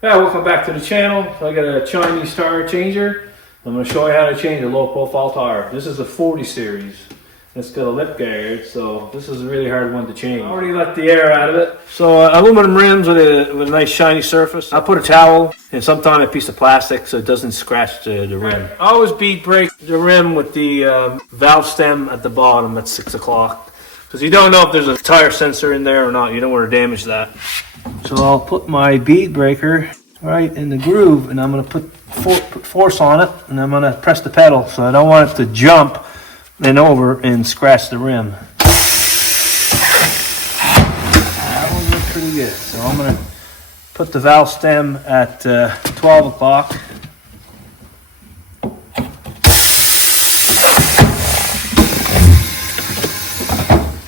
Yeah, welcome back to the channel. I got a Chinese tire changer. I'm going to show you how to change a low profile tire. This is a 40 series. It's got a lip guard, so this is a really hard one to change. I already let the air out of it. So aluminum rims with a nice shiny surface. I put a towel and sometimes a piece of plastic so it doesn't scratch the rim. I always bead brake the rim with the valve stem at the bottom at 6 o'clock. Because you don't know if there's a tire sensor in there or not. You don't want to damage that. So I'll put my bead breaker right in the groove and I'm going to put force on it and I'm going to press the pedal so I don't want it to jump and over and scratch the rim. That one looks pretty good. So I'm going to put the valve stem at 12 o'clock.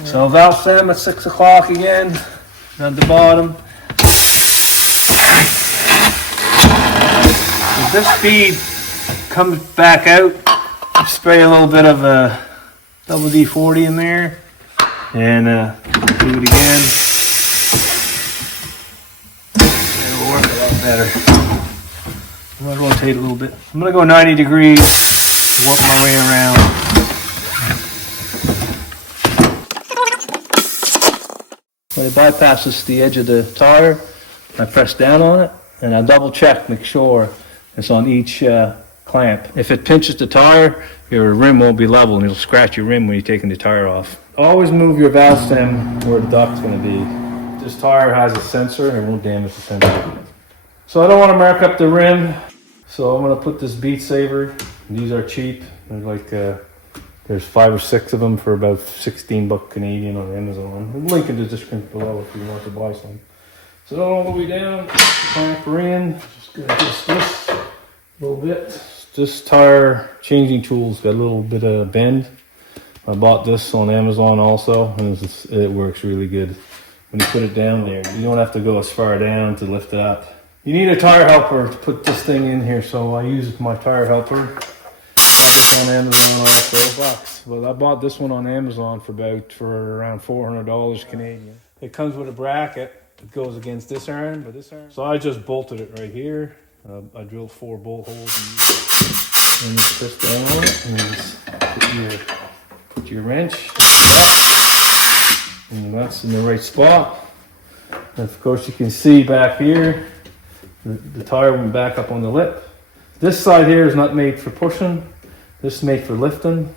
So valve stem at 6 o'clock again at the bottom. If this bead comes back out, spray a little bit of WD-40 in there and do it again. It'll work a lot better. I'm going to rotate a little bit. I'm going to go 90 degrees, work my way around. When it bypasses the edge of the tire, I press down on it and I double check, make sure it's on each clamp. If it pinches the tire, your rim won't be level and it'll scratch your rim when you're taking the tire off. Always move your valve stem where the duct's going to be. This tire has a sensor and it won't damage the sensor. So I don't want to mark up the rim, so I'm going to put this Beat Saver. These are cheap. They're like there's 5 or 6 of them for about $16 Canadian on Amazon. Link in the description below if you want to buy some. So all the way down, clamp her in. Just gonna adjust this a little bit. This tire changing tool's got a little bit of bend. I bought this on Amazon also, and it works really good. When you put it down there, you don't have to go as far down to lift it up. You need a tire helper to put this thing in here, so I use my tire helper. Got this on Amazon also, $4. Well, I bought this one on Amazon for around $400 Canadian. It comes with a bracket. It goes against this arm, but this arm. So I just bolted it right here. I drilled 4 bolt holes and just press down on it and just put your wrench and that's in the right spot. And of course you can see back here the tire went back up on the lip. This side here is not made for pushing. This is made for lifting.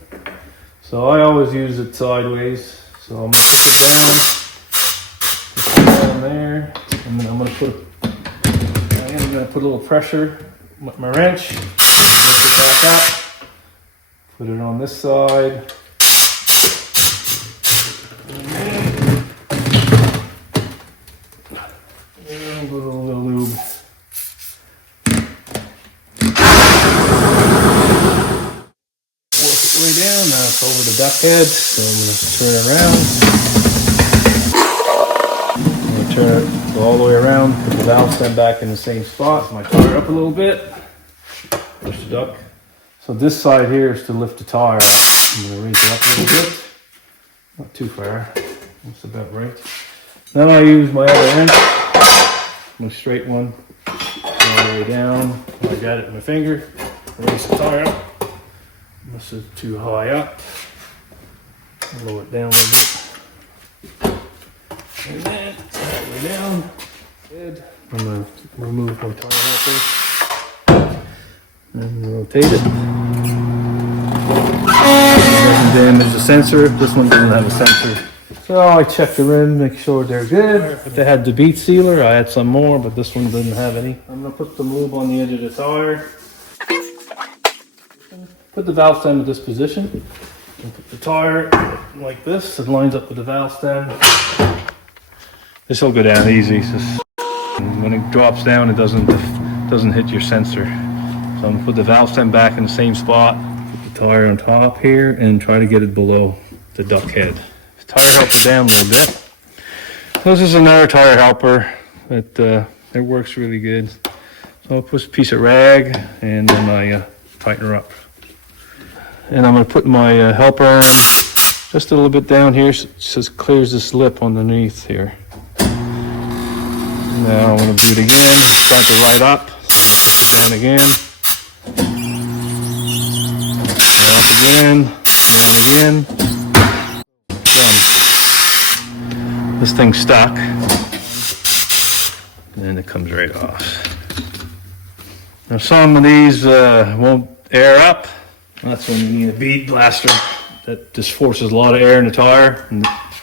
So I always use it sideways. So I'm gonna put it down there, and then I'm gonna put a little pressure with my wrench, lift it back up, put it on this side, and put a little lube. Work it way down. Now it's over the duck head, so I'm gonna turn it around. Turn it all the way around, put the valve stem back in the same spot, my tire up a little bit, push the duck. So this side here is to lift the tire. I'm going to raise it up a little bit, not too far, that's about right. Then I use my other wrench, my straight one, all the way down. I got it in my finger, raise the tire up. This is too high up, lower it down a little bit. And then, all the way down. Good. I'm going to remove my tire helper and rotate it. Doesn't damage the sensor. This one doesn't have a sensor. So I check the rim, make sure they're good. If they had the bead sealer, I had some more, but this one didn't have any. I'm going to put the lube on the edge of the tire. Put the valve stem in this position. And put the tire like this. It lines up with the valve stem. This will go down easy. When it drops down, it doesn't hit your sensor. So I'm gonna put the valve stem back in the same spot. Put the tire on top here and try to get it below the duck head. The tire helper down a little bit. This is another tire helper that it works really good. So I'll put a piece of rag and then I tighten her up. And I'm gonna put my helper arm just a little bit down here so it clears this lip underneath here. And Now I'm going to do it again. Crank it right up. Down again. Up again. Down again. Done. This thing's stuck. And then it comes right off. Now some of these won't air up. That's when you need a bead blaster that just forces a lot of air in the tire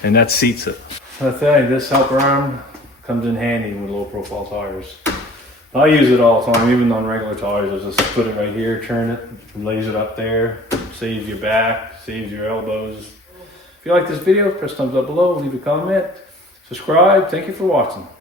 and that seats it. I think this helper arm comes in handy with low profile tires. I use it all the time, even on regular tires. I just put it right here, turn it, lays it up there, saves your back, saves your elbows. If you like this video, press thumbs up below, leave a comment, subscribe. Thank you for watching.